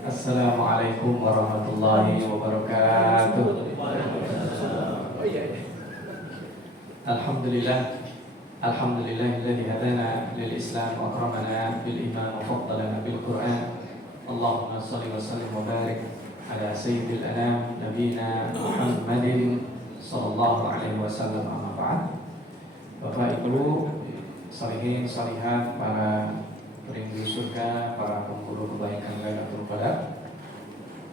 Assalamualaikum warahmatullahi wabarakatuh. Alhamdulillah, alhamdulillahilladzi hadana lil Islam wa akramana bil iman wa faddalana bil Qur'an. Allahumma shalli wa sallim wa barik ala sayyidil anam nabiyina Muhammadin sallallahu alaihi wasallam, amma ba'd. Bapak Ibu salihin salihat, para perindu surga, para pemburu kebaikan Lailatul Qadar,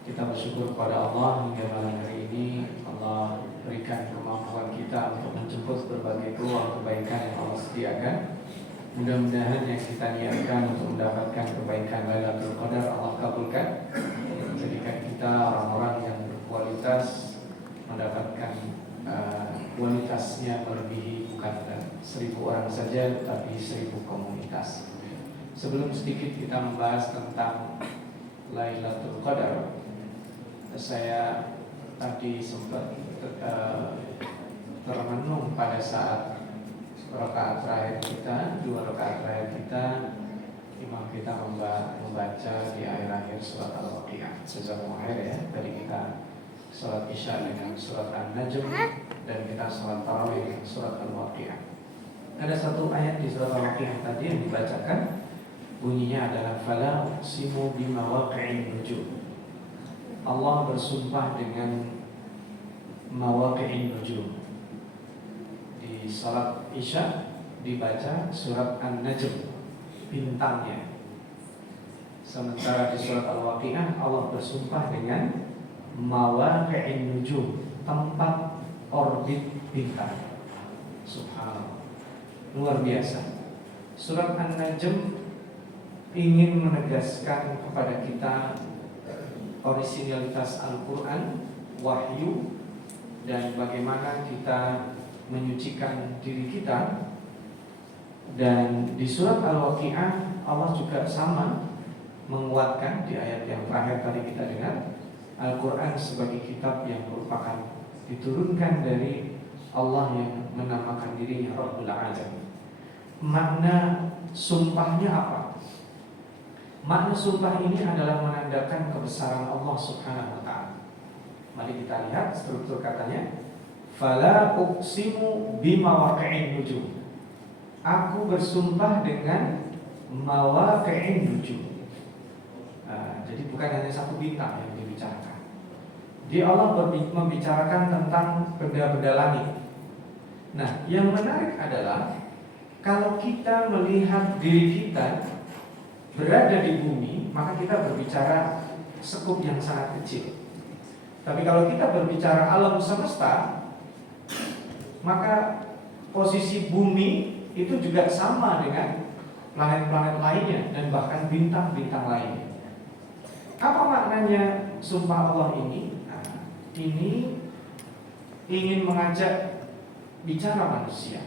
kita bersyukur kepada Allah hingga malam hari ini Allah berikan kemampuan kita untuk menjemput berbagai peluang kebaikan yang Allah sediakan. Mudah-mudahan yang kita niatkan untuk mendapatkan kebaikan Lailatul Qadar Allah kabulkan. Jadikan kita orang-orang yang berkualitas, mendapatkan kualitasnya melebihi bukan 1000 orang saja, tetapi 1000 komunitas. Sebelum sedikit kita membahas tentang Lailatul Qadar, saya tadi sempat termenung pada saat rakaat terakhir kita, 2 rakaat terakhir kita, imam kita membaca di akhir-akhir surat Al-Waqiah. Jazakumullah khair ya. Tadi kita sholat Isya dengan surat An-Najm dan kita sholat Tarawih dengan surat Al-Waqiah. Ada satu ayat di surat Al-Waqiah tadi yang dibacakan, bunyinya adalah fala uqsimu bimawaqi'in nujum. Allah bersumpah dengan mawaqi'in nujum. Di salat Isya dibaca surat An-Najm, bintangnya. Sementara di surat Al-Waqi'ah Allah bersumpah dengan mawaqi'in nujum, tempat orbit bintang. Subhanallah, luar biasa. Surat An-Najm ingin menegaskan kepada kita orisinalitas Al-Quran, wahyu, dan bagaimana kita menyucikan diri kita. Dan di surat Al-Waqi'ah Allah juga sama menguatkan di ayat yang terakhir tadi kita dengar, Al-Quran sebagai kitab yang merupakan diturunkan dari Allah yang menamakan dirinya Rabbul Alamin. Makna sumpahnya apa? Makna sumpah ini adalah menandakan kebesaran Allah Subhanahu wa ta'ala. Mari kita lihat struktur katanya. Fala uqsimu bimawaqi'in nujum. Aku bersumpah dengan mawaqi'in nujum. Jadi bukan hanya satu bintang yang dibicarakan. Dia Allah membicarakan tentang benda-benda langit. Nah, yang menarik adalah kalau kita melihat diri kita berada di bumi, maka kita berbicara sekup yang sangat kecil. Tapi kalau kita berbicara alam semesta, maka posisi bumi itu juga sama dengan planet-planet lainnya dan bahkan bintang-bintang lainnya. Apa maknanya sumpah Allah ini? Nah, ini ingin mengajak bicara manusia,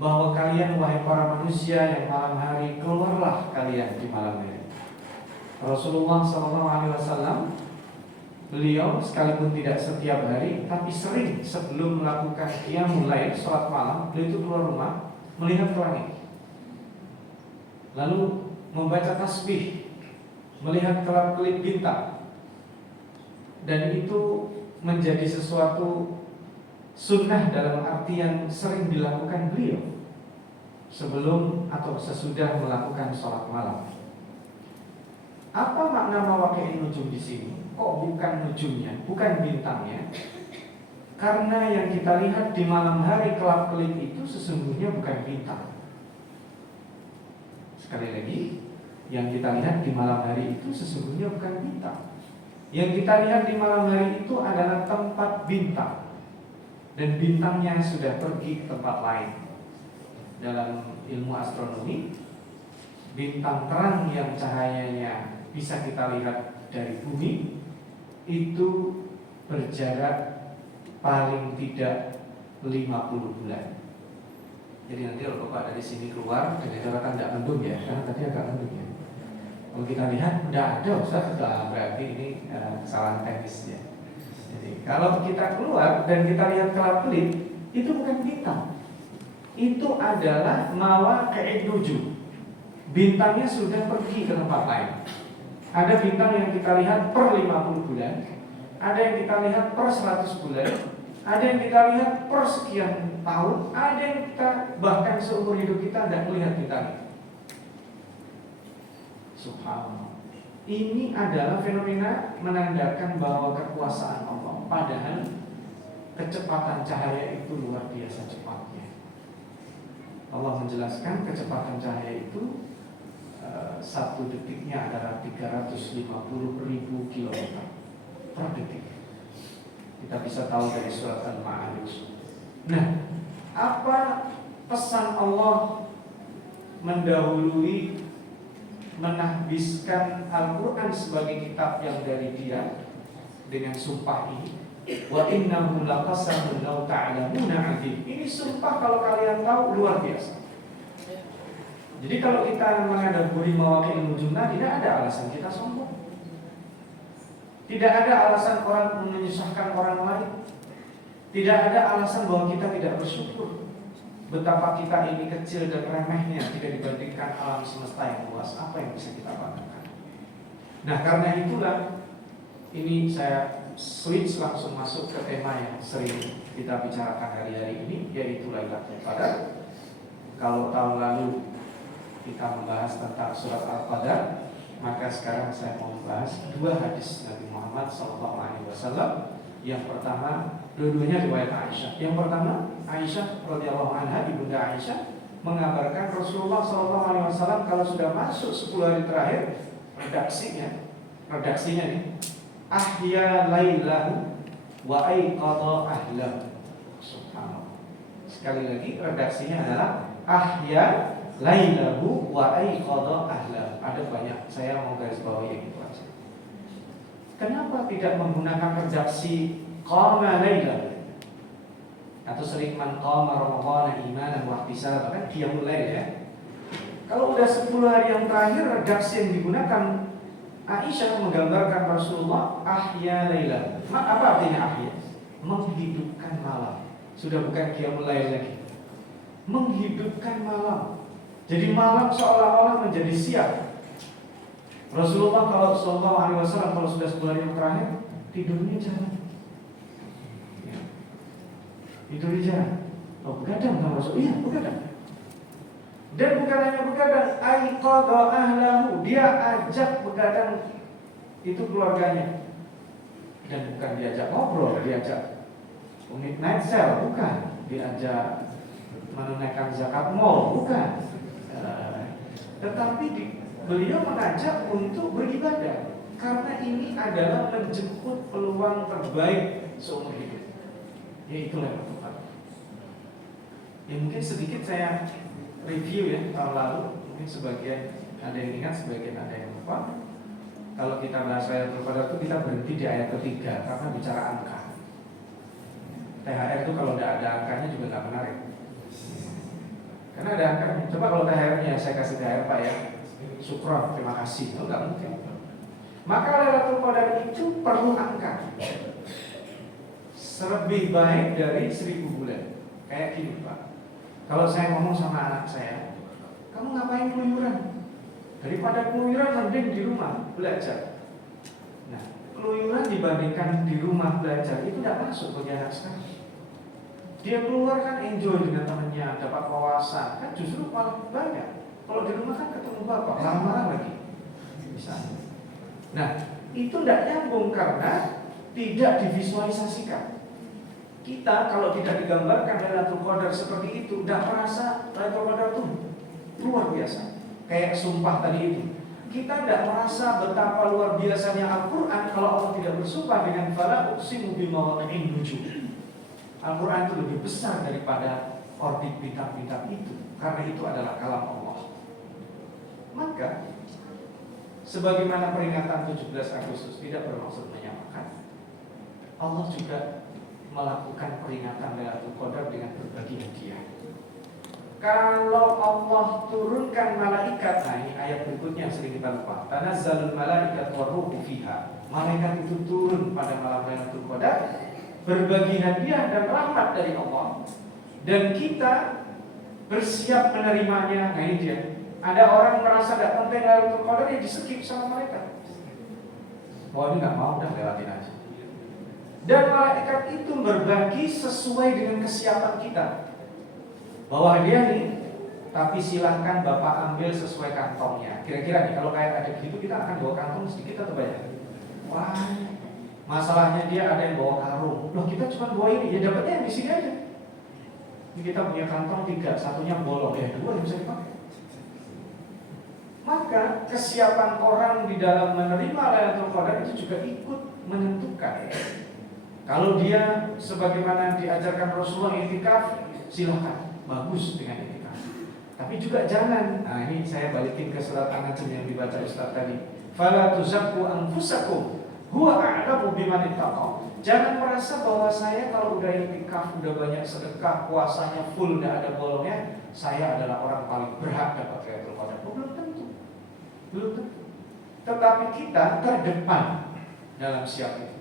bahwa kalian wahai para manusia yang malam hari, keluarlah kalian di malam hari. Rasulullah SAW, beliau sekalipun tidak setiap hari, tapi sering sebelum melakukan qiyamul lail, sholat malam, beliau itu keluar rumah melihat ke langit, lalu membaca tasbih, melihat kelap-kelip bintang. Dan itu menjadi sesuatu sunnah dalam artian sering dilakukan beliau sebelum atau sesudah melakukan sholat malam. Apa makna mawaqi'in nujum di sini? Kok bukan nujumnya, bukan bintangnya? Karena yang kita lihat di malam hari kelap-kelip itu sesungguhnya bukan bintang. Sekali lagi, yang kita lihat di malam hari itu sesungguhnya bukan bintang. Yang kita lihat di malam hari itu adalah tempat bintang, dan bintangnya sudah pergi ke tempat lain. Dalam ilmu astronomi, bintang terang yang cahayanya bisa kita lihat dari bumi itu berjarak paling tidak 50 bulan. Jadi nanti kalau Bapak dari sini keluar, dengan kan tidak mendung ya, karena tadi agak mendung ya. Kalau kita lihat tidak ada, Ustaz, berarti ini kesalahan teknis ya. Jadi kalau kita keluar dan kita lihat kelap-kelip, itu bukan bintang. Itu adalah mawaqi'in nujum. Bintangnya sudah pergi ke tempat lain. Ada bintang yang kita lihat per 50 bulan, ada yang kita lihat per 100 bulan, ada yang kita lihat per sekian tahun, ada yang kita bahkan seumur hidup kita tidak melihat bintang. Subhanallah. Ini adalah fenomena menandakan bahwa kekuasaan Allah. Padahal kecepatan cahaya itu luar biasa cepatnya. Allah menjelaskan kecepatan cahaya itu satu detiknya adalah 350.000 kilometer per detik. Kita bisa tahu dari surat Al-Ma'arij. Nah, apa pesan Allah mendahului menahbiskan Al-Quran sebagai kitab yang dari Dia dengan sumpah ini? Wa innahu laqasamun law ta'lamuna 'adzim. Ini sumpah kalau kalian tahu luar biasa. Jadi kalau kita menghadapi mawaqi'un nujum, tidak ada alasan kita sombong. Tidak ada alasan orang menyusahkan orang lain. Tidak ada alasan bahwa kita tidak bersyukur. Betapa kita ini kecil dan remehnya jika dibandingkan alam semesta yang luas. Apa yang bisa kita banggakan? Nah, karena itulah ini saya switch langsung masuk ke tema yang sering kita bicarakan hari-hari ini, yaitu Lailatul Qadar. Kalau tahun lalu kita membahas tentang surat Al-Qadar, maka sekarang saya mau membahas dua hadis Nabi Muhammad SAW. Yang pertama, dua-duanya riwayat Aisyah. Yang pertama, Aisyah radhiyallahu anha, ibunda Aisyah, mengabarkan Rasulullah SAW kalau sudah masuk 10 hari terakhir, redaksinya nih, ahya lailahu wa aiqadha ahlahu. Subhanallah. Sekali lagi redaksinya adalah ahya lailahu wa aiqadha ahlahu. Ada banyak, saya mau garis bawahi yang itu aja. Kenapa tidak menggunakan redaksi qama lailahu? Atau sering man qama ramadhana imanan wa ihtisaban, kan qiyamul lail ya. Kalau udah 10 hari yang terakhir, redaksi yang digunakan Aisyah menggambarkan Rasulullah ahya lailahu. Apa artinya ahya? Menghidupkan malam. Sudah bukan qiyamul lail lagi. Menghidupkan malam. Jadi malam seolah-olah menjadi siang. Rasulullah kalau sallallahu alaihi wasallam kalau sudah 10 hari yang terakhir tidurnya jarang. Ya. Tidurnya jarang. Oh, begadang kan Rasul? Iya, begadang. Dan bukan hanya begadang, aiqadha ahlahu, dia ajak begadang itu keluarganya. Dan bukan diajak ngobrol, diajak midnight sale, bukan. Diajak menunaikan zakat mal, bukan. Tetapi beliau mengajak untuk beribadah, karena ini adalah menjemput peluang terbaik seumur hidup, yaitu Lailatul Qadar. Ya mungkin sedikit saya review ya tahun lalu, mungkin sebagian ada yang ingat, sebagian ada yang lupa. Kalau kita bahas Lailatul Qadar itu kita berhenti di ayat ketiga karena bicara angka. THR itu kalau tidak ada angkanya juga nggak menarik. Karena ada angkanya. Coba kalau THR-nya saya kasih THR Pak ya, syukron, terima kasih, itu nggak mungkin. Maka Lailatul Qadar itu perlu angka. Lebih baik dari 1000 bulan. Kayak gini Pak. Kalau saya ngomong sama anak saya, kamu ngapain keluyuran? Daripada keluyuran mending di rumah belajar. Nah, keluyuran dibandingkan di rumah belajar itu tidak masuk bagi anak sekarang. Dia keluar kan enjoy dengan temannya, dapat wawasan, kan justru malah banyak. Kalau di rumah kan ketemu bapak, marah-marah lagi. Misalnya. Nah, itu tidak nyambung karena tidak divisualisasikan. Kita kalau tidak digambarkan Lailatul Qadar seperti itu, tidak merasa Lailatul Qadar itu luar biasa. Kayak sumpah tadi itu, kita tidak merasa betapa luar biasanya Al-Quran kalau Allah tidak bersumpah dengan fala uqsimu bimawaqi'in nujum. Al-Quran itu lebih besar daripada orbit bintang-bintang itu, karena itu adalah kalam Allah. Maka sebagaimana peringatan 17 Agustus tidak bermaksud menyamakan, Allah juga melakukan peringatan Lailatul Qadar dengan berbagi hadiah. Kalau Allah turunkan malaikat, nah ini ayat berikutnya yang sering kita lupa. Tanazzalul malaikat waruhu fiha. Malaikat itu turun pada malam Lailatul Qadar, berbagi hadiah dan rahmat dari Allah. Dan kita bersiap menerimanya. Nah ini dia. Ada orang merasa tidak penting Lailatul Qadar, ya di-skip sama mereka. Oh ini nggak mau, udah lewatin aja. Dan malaikat itu berbagi sesuai dengan kesiapan kita. Bahwa dia nih, tapi silahkan Bapak ambil sesuai kantongnya. Kira-kira nih kalau kayak ada gitu kita akan bawa kantong sedikit atau banyak? Wah, masalahnya dia ada yang bawa karung. Loh kita cuma bawa ini, ya dapatnya yang di sini aja. Ini kita punya kantong 3, satunya bolong, ya 2 yang bisa dipakai. Maka kesiapan orang di dalam menerima Lailatul Qadar itu juga ikut menentukan. Kalau dia sebagaimana diajarkan Rasulullah i'tikaf, silakan, bagus dengan i'tikaf. Tapi juga jangan. Nah ini saya balikin ke surat An-Najm yang dibaca Ustaz tadi. Fala tuzakku anfusakum huwa a'lamu biman ittaqa. Jangan merasa bahwa saya kalau udah i'tikaf, udah banyak sedekah, puasanya full, udah ada bolongnya, saya adalah orang paling berhak dapat Lailatul Qadar. Belum tentu. Belum tentu. Tetapi kita terdepan dalam siap itu.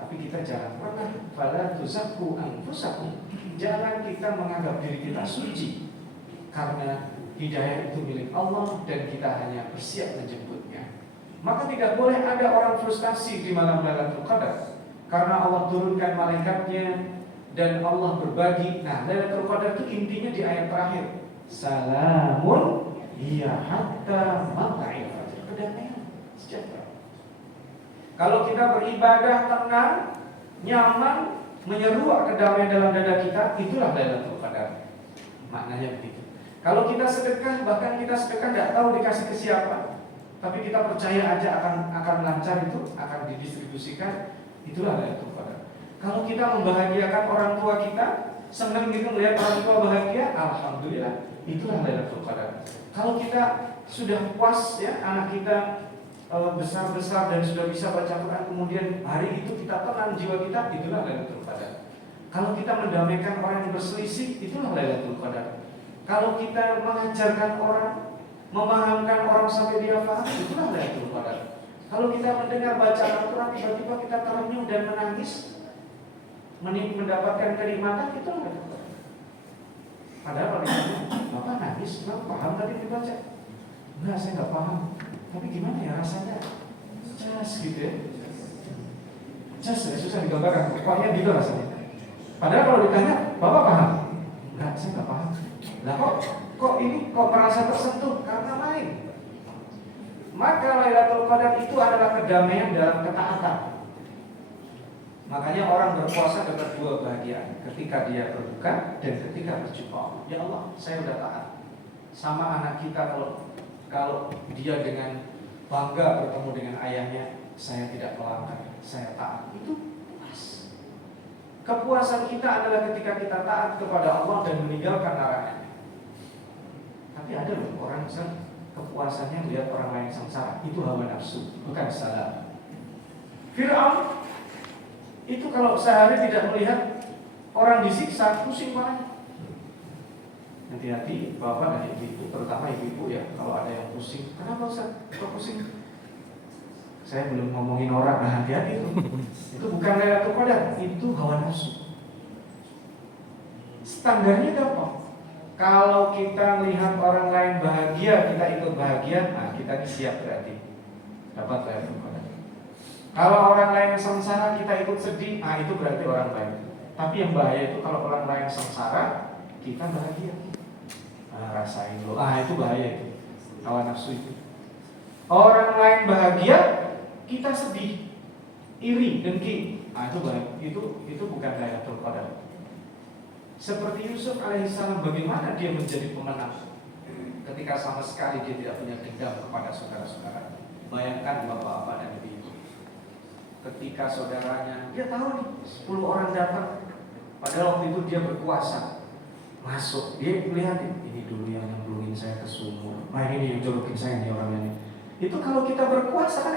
Tapi kita jangan pernah fala tuzakku anfusakum. Jangan kita menganggap diri kita suci, karena hidayah itu milik Allah dan kita hanya bersiap menjemputnya. Maka tidak boleh ada orang frustasi di malam Lailatul Qadar, karena Allah turunkan malaikatnya dan Allah berbagi. Nah, Lailatul Qadar itu intinya di ayat terakhir. Salamun hiya hatta matla'il fajr. Kedamaian, sejahtera. Kalau kita beribadah tenang, nyaman, menyeruak kedamaian dalam dada kita, itulah Lailatul Qadar. Maknanya begitu. Kalau kita sedekah, bahkan kita sedekah tidak tahu dikasih ke siapa, tapi kita percaya aja akan lancar, itu akan didistribusikan, itulah Lailatul Qadar. Kalau kita membahagiakan orang tua kita, senang gitu melihat orang tua bahagia, alhamdulillah, itulah Lailatul Qadar. Kalau kita sudah puas ya, anak kita besar-besar dan sudah bisa baca Quran, kemudian hari itu kita tenang jiwa kita, itulah Lailatul Qadar. Kalau kita mendamaikan orang yang berselisih, itulah Lailatul Qadar. Kalau kita mengajarkan orang, memahamkan orang sampai dia paham, itulah Lailatul Qadar. Kalau kita mendengar bacaan Al-Quran, tiba-tiba kita terenyuh dan menangis, mendapatkan kenikmatan, itulah Lailatul Qadar. Padahal kalau ditanya, Bapak nangis, Bapak paham tadi dibaca? Enggak, saya nggak paham. Tapi gimana ya rasanya? Jas gitu ya. Jas ya, susah digambarkan. Pokoknya gitu rasanya. Padahal kalau ditanya, Bapak paham? Enggak, saya nggak paham. Lah kok ini kok merasa tersentuh? Karena main. Maka Lailatul Qadar itu adalah kedamaian dalam ketaatan. Makanya orang berpuasa dapat 2 bahagian, ketika dia berbuka dan ketika berjumpa. Ya Allah, saya udah taat. Sama anak kita kalau dia dengan bangga bertemu dengan ayahnya, saya tidak melanggar, saya taat. Itu puas. Kepuasan kita adalah ketika kita taat kepada Allah dan meninggalkan larangannya. Tapi ada loh orang misalnya kepuasannya melihat orang lain sengsara, itu hawa nafsu, bukan salah. Fir'aun itu kalau sehari tidak melihat orang disiksa, pusing banget. Hati-hati bapak dan ibu, terutama ibu-ibu ya, kalau ada yang pusing, kenapa Ustaz? Kok pusing? Saya belum ngomongin orang, nah hati-hati itu. Itu bukan Lailatul Qadar, itu hawa nafsu. Standarnya gampang. Kalau kita melihat orang lain bahagia, kita ikut bahagia, nah kita siap berarti dapat Lailatul Qadar. Kalau orang lain sengsara, kita ikut sedih, nah itu berarti orang baik. Tapi yang bahaya itu kalau orang lain sengsara, kita bahagia. Rasain lo, itu bahaya itu, hawa nafsu itu. Orang lain bahagia, kita sedih, iri, dengki, itu bahaya. Itu bukan Lailatul Qadar. Seperti Yusuf alaihissalam, bagaimana dia menjadi pemenang ketika sama sekali dia tidak punya dendam kepada saudara-saudara. Bayangkan bapak-bapak dan ibu, ketika saudaranya, dia tahu nih 10 orang datang, padahal waktu itu dia berkuasa. Masuk, dia lihat ini dulu yang nyemplungin saya ke sumur, ini yang jorokin saya nih orangnya. Itu kalau kita berkuasa kan